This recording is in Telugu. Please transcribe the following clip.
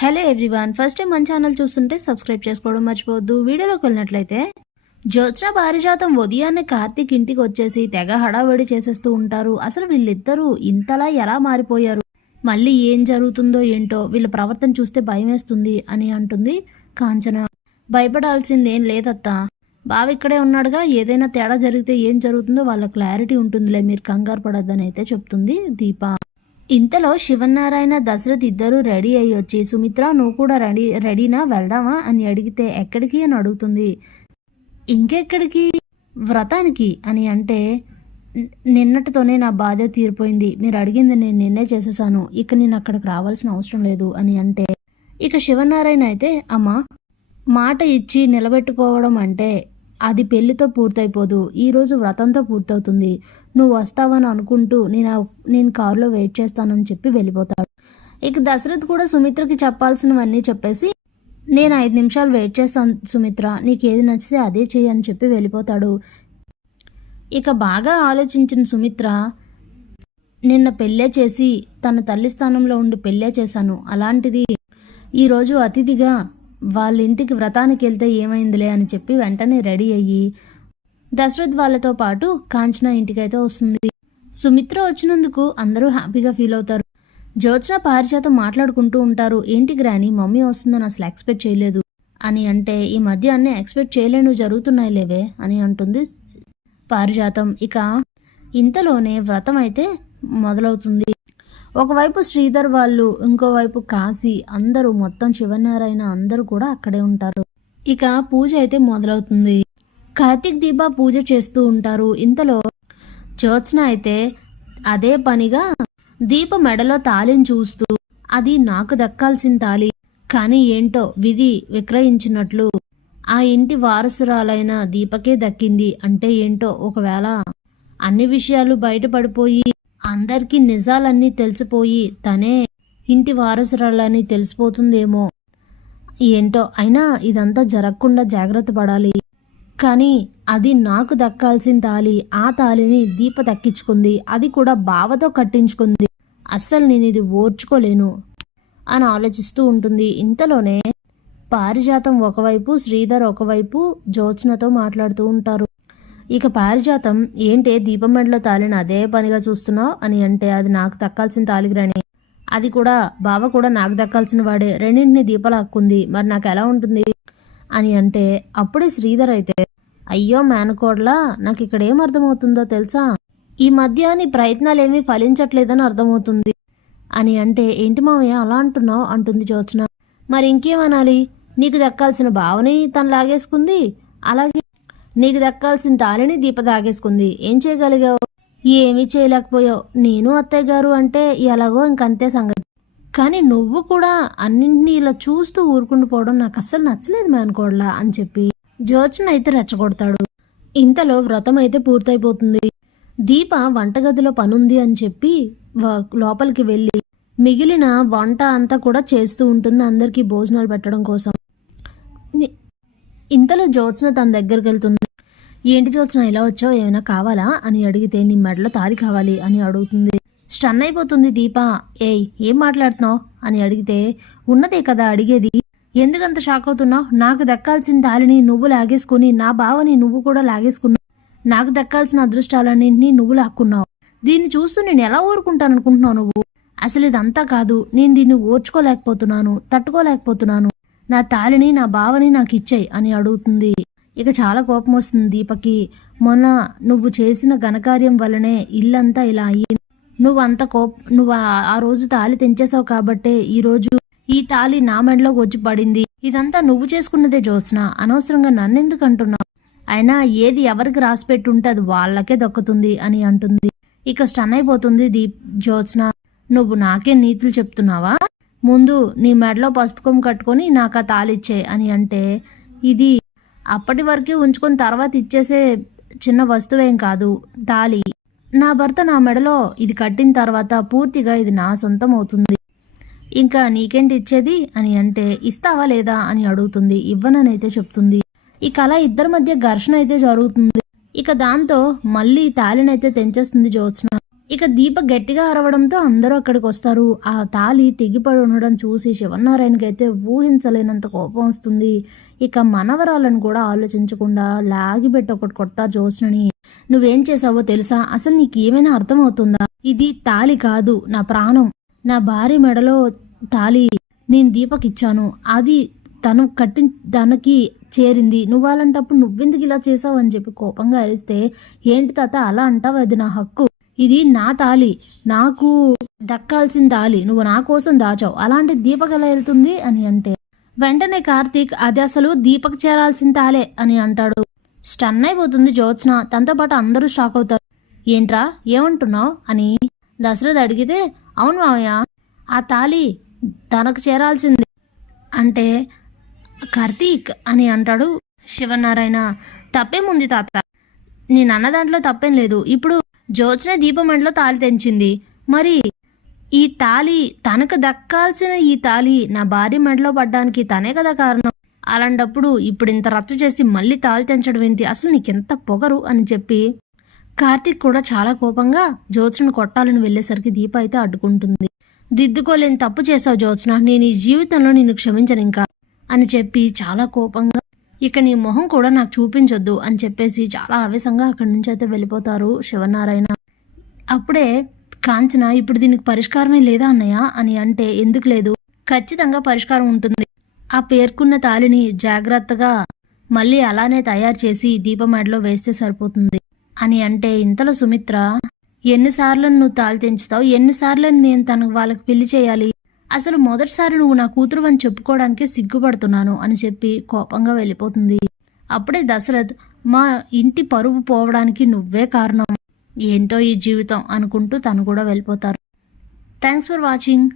హలో ఎవ్రీవన్, ఫస్ట్ టైం మన ఛానల్ చూస్తుంటే సబ్స్క్రైబ్ చేసుకోవడం మర్చిపోవద్దు. వీడియోలోకి వెళ్ళినట్లయితే జ్యోత్స్న పారిజాతం ఉదయాన్నే కార్తీక్ ఇంటికి వచ్చేసి తెగ హడావిడి చేసేస్తూ ఉంటారు. అసలు వీళ్ళిద్దరూ ఇంతలా ఎలా మారిపోయారు, మళ్ళీ ఏం జరుగుతుందో ఏంటో, వీళ్ళ ప్రవర్తన చూస్తే భయం వేస్తుంది అని అంటుంది కాంచన. భయపడాల్సిందేం లేదత్తా, బావ ఇక్కడే ఉన్నాడుగా, ఏదైనా తేడా జరిగితే ఏం జరుగుతుందో వాళ్ళ క్లారిటీ ఉంటుందిలే, మీరు కంగారు పడద్దని అయితే చెప్తుంది దీప. ఇంతలో శివనారాయణ దశరథ్ ఇద్దరు రెడీ అయ్యి వచ్చి, సుమిత్ర నువ్వు కూడా రెడీనా, వెళ్దామా అని అడిగితే ఎక్కడికి అని అడుగుతుంది. ఇంకెక్కడికి, వ్రతానికి అని అంటే, నిన్నటితోనే నా బాధ తీరిపోయింది, మీరు అడిగింది నేను నిన్నే చేసేసాను, ఇక నేను అక్కడికి రావాల్సిన అవసరం లేదు అని అంటే, ఇక శివనారాయణ అయితే అమ్మా, మాట ఇచ్చి నిలబెట్టుకోవడం అంటే అది పెళ్లితో పూర్తయిపోదు, ఈరోజు వ్రతంతో పూర్తవుతుంది, నువ్వు వస్తావని అనుకుంటూ నేను కారులో వెయిట్ చేస్తానని చెప్పి వెళ్ళిపోతాడు. ఇక దశరథ్ కూడా సుమిత్రకి చెప్పాల్సినవన్నీ చెప్పేసి, నేను 5 నిమిషాలు వెయిట్ చేస్తాను సుమిత్ర, నీకు ఏది నచ్చితే అదే చెయ్యి అని చెప్పి వెళ్ళిపోతాడు. ఇక బాగా ఆలోచించిన సుమిత్ర, నిన్న పెళ్ళే చేసి తన తల్లి స్థానంలో ఉండి పెళ్ళే చేశాను, అలాంటిది ఈరోజు అతిథిగా వాళ్ళ ఇంటికి వ్రతానికి వెళ్తే ఏమైందిలే అని చెప్పి వెంటనే రెడీ అయ్యి దశరథ్ వాళ్ళతో పాటు కాంచన ఇంటికైతే వస్తుంది. సుమిత్ర వచ్చినందుకు అందరూ హ్యాపీగా ఫీల్ అవుతారు. జ్యోత్స్న పారిజాతం మాట్లాడుకుంటూ ఉంటారు. ఏంటి గ్రాని, మమ్మీ వస్తుందని అసలు ఎక్స్పెక్ట్ చేయలేదు అని అంటే, ఈ మధ్య అన్నీ ఎక్స్పెక్ట్ చేయలేను జరుగుతున్నాయి లేవే అని అంటుంది పారిజాతం. ఇక ఇంతలోనే వ్రతం అయితే మొదలవుతుంది. ఒకవైపు శ్రీధర్ వాళ్ళు, ఇంకోవైపు కాశీ, అందరూ మొత్తం శివనారాయణ అందరూ కూడా అక్కడే ఉంటారు. ఇక పూజ అయితే మొదలవుతుంది. కార్తీక్ దీప పూజ చేస్తూ ఉంటారు. ఇంతలో జ్యోత్స్న అయితే అదే పనిగా దీప మెడలో తాళిని చూస్తూ, అది నాకు దక్కాల్సిన తాళి, కానీ ఏంటో విధి విక్రయించినట్లు ఆ ఇంటి వారసురాలైన దీపకే దక్కింది అంటే ఏంటో, ఒకవేళ అన్ని విషయాలు బయటపడిపోయి అందరికీ నిజాలన్నీ తెలిసిపోయి తనే ఇంటి వారసురాలని తెలిసిపోతుందేమో ఏంటో, అయినా ఇదంతా జరగకుండా జాగ్రత్త పడాలి, కానీ అది నాకు దక్కాల్సిన తాళి, ఆ తాళిని దీప దక్కించుకుంది, అది కూడా బావతో కట్టించుకుంది, అస్సలు నేను ఇది ఓర్చుకోలేను అని ఆలోచిస్తూ ఉంటుంది. ఇంతలోనే పారిజాతం ఒకవైపు, శ్రీధర్ ఒకవైపు జ్యోత్స్నతో మాట్లాడుతూ ఉంటారు. ఇక పారిజాతం, ఏంటే దీపం మెడలో తాళిని అదే పనిగా చూస్తున్నావు అని అంటే, అది నాకు దక్కాల్సిన తాళిగ్రాని, అది కూడా బావ కూడా నాకు దక్కాల్సిన వాడే, రెండింటిని దీపాలు హక్కుంది, మరి నాకు ఎలా ఉంటుంది అని అంటే, అప్పుడే శ్రీధర్ అయితే, అయ్యో మేనకోడ్లా, నాకు ఇక్కడ ఏం అర్థమవుతుందో తెలుసా, ఈ మధ్య నీ ప్రయత్నాలేమీ ఫలించట్లేదని అర్థమవుతుంది అని అంటే, ఏంటి మావయ్య అలా అంటున్నావు అంటుంది జ్యోత్స్న. మరి ఇంకేమనాలి, నీకు దక్కాల్సిన బావని తను లాగేసుకుంది, అలాగే నీకు దక్కాల్సిన తాళిని దీప దాగేసుకుంది, ఏం చేయగలిగావు, ఏమీ చేయలేకపోయావు, నేను అత్తయ్య గారు అంటే ఎలాగో ఇంకంతే సంగతి, కానీ నువ్వు కూడా అన్నింటినీ ఇలా చూస్తూ ఊరుకుండిపోవడం నాకు అస్సలు నచ్చలేదు మేనకోడలా అని చెప్పి జ్యోత్స్న అయితే రెచ్చగొడతాడు. ఇంతలో వ్రతం అయితే పూర్తయిపోతుంది. దీప వంటగదిలో పనుంది అని చెప్పి లోపలికి వెళ్ళి మిగిలిన వంట అంతా కూడా చేస్తూ ఉంటుంది, అందరికీ భోజనాలు పెట్టడం కోసం. ఇంతలో జ్యోత్స్న తన దగ్గరికి వెళ్తుంది. ఏంటి జ్యోత్స్న ఇలా వచ్చావు, ఏమైనా కావాలా అని అడిగితే, నీ మెడలో తాళి కావాలి అని అడుగుతుంది. స్టన్ అయిపోతుంది దీప. ఏం మాట్లాడుతున్నావు అని అడిగితే, ఉన్నదే కదా అడిగేది, ఎందుకంత షాక్ అవుతున్నావు, నాకు దక్కాల్సిన తాళిని నువ్వు లాగేసుకుని నా బావని నువ్వు కూడా లాగేసుకున్నావు, నాకు దక్కాల్సిన అదృష్టాలన్నింటినీ నువ్వు లాక్కున్నావు, దీన్ని చూస్తూ నేను ఎలా ఊరుకుంటాను అనుకుంటున్నావు నువ్వు, అసలు ఇదంతా కాదు, నేను దీన్ని ఓర్చుకోలేకపోతున్నాను, తట్టుకోలేకపోతున్నాను, నా తాళిని నా బావని నాకు ఇచ్చాయి అని అడుగుతుంది. ఇక చాలా కోపం వస్తుంది దీపకి. మొన్న నువ్వు చేసిన ఘనకార్యం వల్లనే ఇల్లంతా ఇలా అయ్యింది, నువ్వు ఆ రోజు తాళి తెంచేసావు కాబట్టే ఈరోజు ఈ తాళి నా మెడలోకి వచ్చి పడింది, ఇదంతా నువ్వు చేసుకున్నదే జ్యోత్స్న, అనవసరంగా నన్నెందుకు అంటున్నావు, అయినా ఏది ఎవరికి రాసిపెట్టుంటే అది వాళ్ళకే దక్కుతుంది అని అంటుంది. ఇక స్టన్ అయిపోతుంది జ్యోత్స్న. నువ్వు నాకే నీతులు చెప్తున్నావా, ముందు నీ మెడలో పసుపు కొమ్ము కట్టుకొని నాకు ఆ తాళిచ్చే అని అంటే, ఇది అప్పటి వరకే ఉంచుకొని తర్వాత ఇచ్చేసే చిన్న వస్తువేం కాదు తాళి, నా భర్త నా మెడలో ఇది కట్టిన తర్వాత పూర్తిగా ఇది నా సొంతం అవుతుంది, ఇంకా నీకేంటి ఇచ్చేది అని అంటే, ఇస్తావా లేదా అని అడుగుతుంది. ఇవ్వననైతే చెప్తుంది. ఇక అలా ఇద్దరి మధ్య ఘర్షణ అయితే జరుగుతుంది. ఇక దాంతో మళ్ళీ తాళినైతే తెంచేస్తుంది జ్యోత్స్న. ఇక దీప గట్టిగా అరవడంతో అందరూ అక్కడికి వస్తారు. ఆ తాళి తెగిపడి ఉండడం చూసి శివనారాయణకైతే ఊహించలేనంత కోపం వస్తుంది. ఇక మనవరాలను కూడా ఆలోచించకుండా లాగిబెట్టి ఒకటి కొడతారు జ్యోత్స్నని. నువ్వేం చేసావో తెలుసా? అసలు నీకేమైనా అర్థమవుతుందా? ఇది తాళి కాదు, నా ప్రాణం. నా భార్య మెడలో తాళి నేను దీపకిచ్చాను. అది తనకి చేరింది. నువ్వు అలాంటప్పుడు నువ్వెందుకు ఇలా చేసావు అని చెప్పి కోపంగా అరిస్తే, ఏంటి తాత అలా అంటావు? అది నా హక్కు. ఇది నా తాళి, నాకు దక్కాల్సిన తాళి. నువ్వు నా కోసం దాచావు. అలాంటి దీపక్ ఎలా వెళ్తుంది అని అంటే, వెంటనే కార్తీక్ అది అసలు దీపక్ చేరాల్సిన తాళే అని అంటాడు. స్టన్ అయిపోతుంది జ్యోత్స్న. తనతో పాటు అందరూ షాక్ అవుతారు. ఏంట్రా ఏమంటున్నావు అని దశరథ్ అడిగితే, అవును మావయ్య, ఆ తాళి తనకు చేరాల్సింది అంటే కార్తీక్ అని అంటాడు శివనారాయణ. తప్పేముంది తాత, నేను అన్న దాంట్లో తప్పేం లేదు. ఇప్పుడు జ్యోత్స్న దీపమండలో తాళి తెంచింది. మరి ఈ తాళి తనకు దక్కాల్సిన ఈ తాళి నా భార్య మెడలో పడ్డానికి తనే కదా కారణం. అలాంటప్పుడు ఇప్పుడు ఇంత రచ్చ చేసి మళ్ళీ తాళి తెంచడం ఏంటి? అసలు నీకెంత పొగరు అని చెప్పి కార్తీక్ కూడా చాలా కోపంగా జ్యోత్స్నను కొట్టాలని వెళ్ళేసరికి దీప అయితే అడ్డుకుంటుంది. దిద్దుకోలేని తప్పు చేసావు జ్యోత్స్న, నేను ఈ జీవితంలో నిన్ను క్షమించను ఇంకా అని చెప్పి చాలా కోపంగా, ఇక నీ మొహం కూడా నాకు చూపించొద్దు అని చెప్పేసి చాలా ఆవేశంగా అక్కడి నుంచి అయితే వెళ్ళిపోతారు శివనారాయణ. అప్పుడే కాంచన, ఇప్పుడు దీనికి పరిష్కారమే లేదా అన్నయ్య అని అంటే, ఎందుకు లేదు, ఖచ్చితంగా పరిష్కారం ఉంటుంది. ఆ పేర్కొన్న తాళిని జాగ్రత్తగా మళ్ళీ అలానే తయారు చేసి దీపమెడలో వేస్తే సరిపోతుంది అని అంటే, ఇంతలో సుమిత్ర, ఎన్నిసార్లు నువ్వు తాళి తెంచుతావు? ఎన్నిసార్లు నేను వాళ్ళకి పెళ్లి చేయాలి? అసలు మొదటిసారి నువ్వు నా కూతురు అని చెప్పుకోవడానికే సిగ్గుపడుతున్నాను అని చెప్పి కోపంగా వెళ్ళిపోతుంది. అప్పుడే దశరథ్, మా ఇంటి పరువు పోవడానికి నువ్వే కారణం, ఏంటో ఈ జీవితం అనుకుంటూ తను కూడా వెళ్ళిపోతారు. Thanks for watching.